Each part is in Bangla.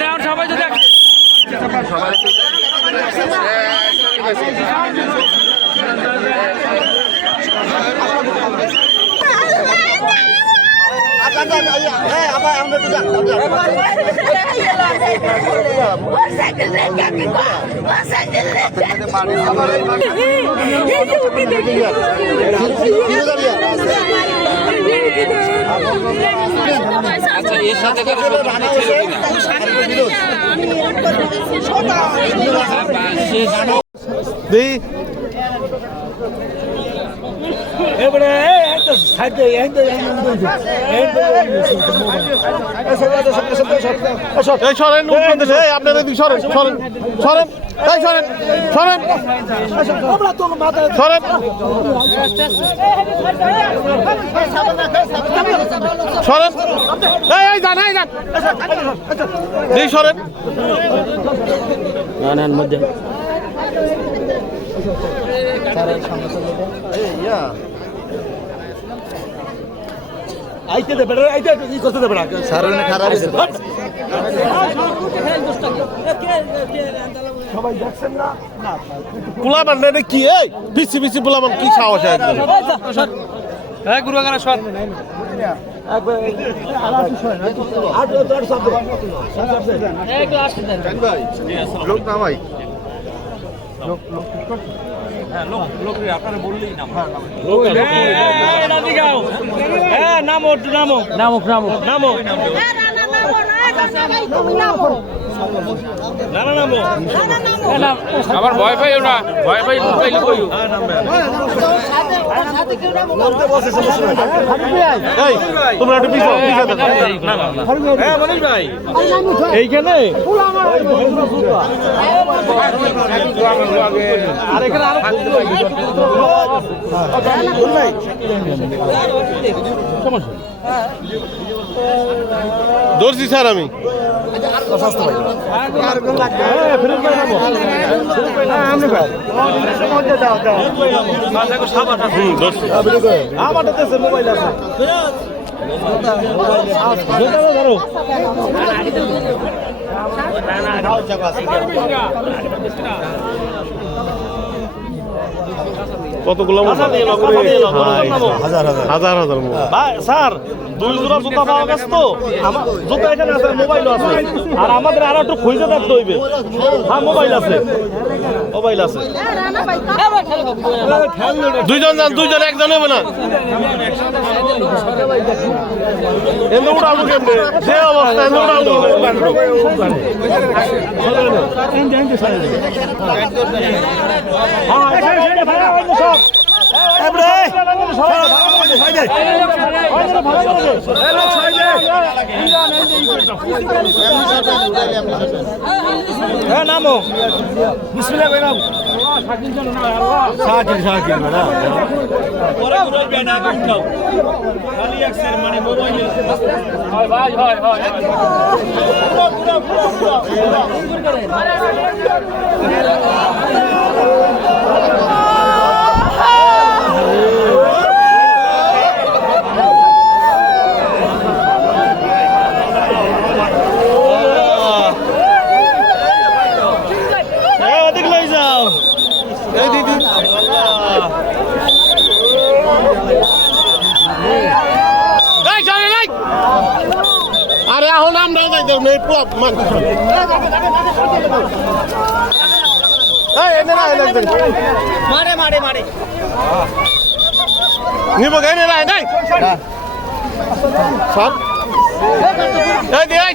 এখন সবাই যদি আচ্ছা এর সাথে ছিল কিনা সাইডে এই তো এই এই সরেন এই আপনারা এদিকে সরেন সরেন সরেন এই সরেন সরেন আমরা তো মাথা সরেন সরেন এই এই যান এই যান দেই সরেন আইতে দে বেটা আইতে ই করতে দে বেটা স্যার খারাপ সবাই দেখছেন না? না পোলা মানে কি এই? পিছি পিছি পোলা মানে কি সাহস একদম। হ্যাঁ গুরু কানা সর। লোক না ভাই হ্যাঁ নামো একটু নামো নামো নামো নামো না না নামো আবার ভয় পাইও না ভয় পাই পাইলে কইও তোমরা একটু পিছাও পিছাও হ্যাঁ মনীষ ভাই এইখানে? আর এখানে আরও দর্জি স্যার আমি। মোবাইল আছে কতগুলো হাজার হাজার স্যার দুই জোড়া জুতা পাওয়া গেছে তো। আমার জুতা এখানে আছে মোবাইল আছে। আর আমাদের আরও একটু খুঁজে দেখতে হইবে। হ্যাঁ মোবাইল আছে। মোবাইল আছে। দুইজন যান দুইজন একজন হবে না। এনে উড়াবো কেমনে যে অবস্থা এনে উড়াবো হ্যাঁ নামো বিসমিল্লাহ কই নাম শাকির শাকির ম্যাডাম ভাই ভাই ভাই হ্যাঁ ওদিক লই যাও এই দিদি এই চলে নাই। আরে এখন আমরা যাইতে এই পুরো মান। এই এনে না এনে একজন মারে মারে মারে। নিব গে এনে না নাই সব। এই দি এই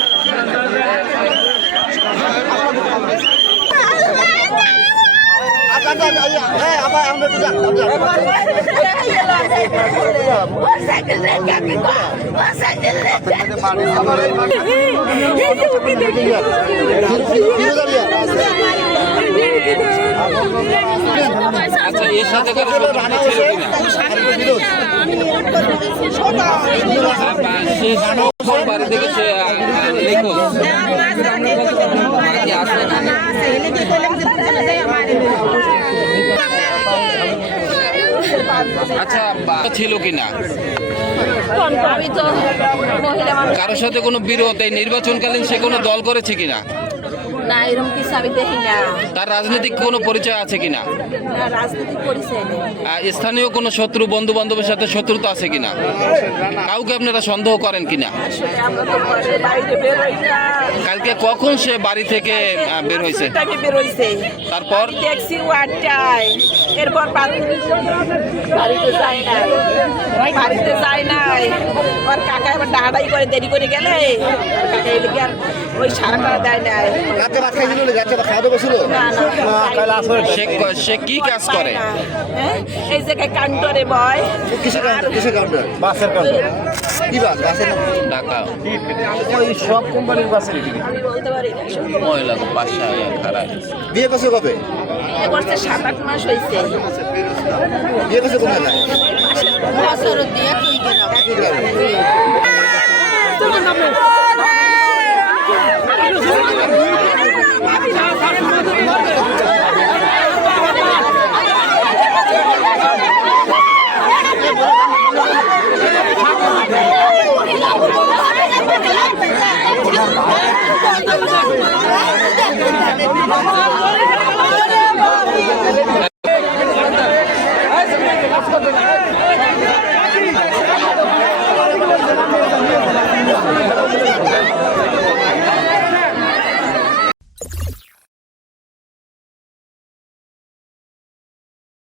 আচ্ছা এর সাথে করে শত্রুতা ছিল কিনা সে বাড়ি থেকে সে আহ, লেখক কি আছে আচ্ছা ছিল কিনা? কারোর সাথে কোনো বিরোধ? এই নির্বাচনকালীন সে কোনো দল করেছে কিনা? না এরকম কিছু আমি দেখি না। তার রাজনৈতিক কোনো পরিচয় আছে কিনা? না রাজনৈতিক পরিচয় নেই। স্থানীয় কোনো শত্রু বন্ধু বান্ধবের সাথে শত্রুতা আছে কিনা? কাউকে আপনারা সন্দেহ করেন কিনা? আসলে আমরা তো ঘরে বাইরে বেরোই না। কালকে কখন সে বাড়ি থেকে আহ, বের হয়েছে? টাইমে বেরোইছে তারপর? আমি দেখছি ওয়ার্ডটায়। এরপর বাড়ি- বাড়িতে যাই না। বাড়িতে যাই নাই ওর কাকা এবার ডাহাডাই করে দেরি করে গেলে। আর কাকা এদিকে আর ওই সারাটা দেয় নাই রাতে ভাত খাইছিল রাতে ভাত খাওয়া দাওয়া ছিল না না সে সে কি কাজ করে? হ্যাঁ? এই জায়গায় কাউন্টারে বয়। কিসের কাউন্টার? কিসের কাউন্টার? বাসের কাউন্টার। কি বাস? বাসের ঢাকা ওই সব কোম্পানির বাসের আমি বলতে পারি না। মহিলা বাসায় খারাপ বিয়ে করছে কবে? করছে সাত আট মাস হয়েছে বিয়ে করছে কোন বছর দিয়ে Thank you.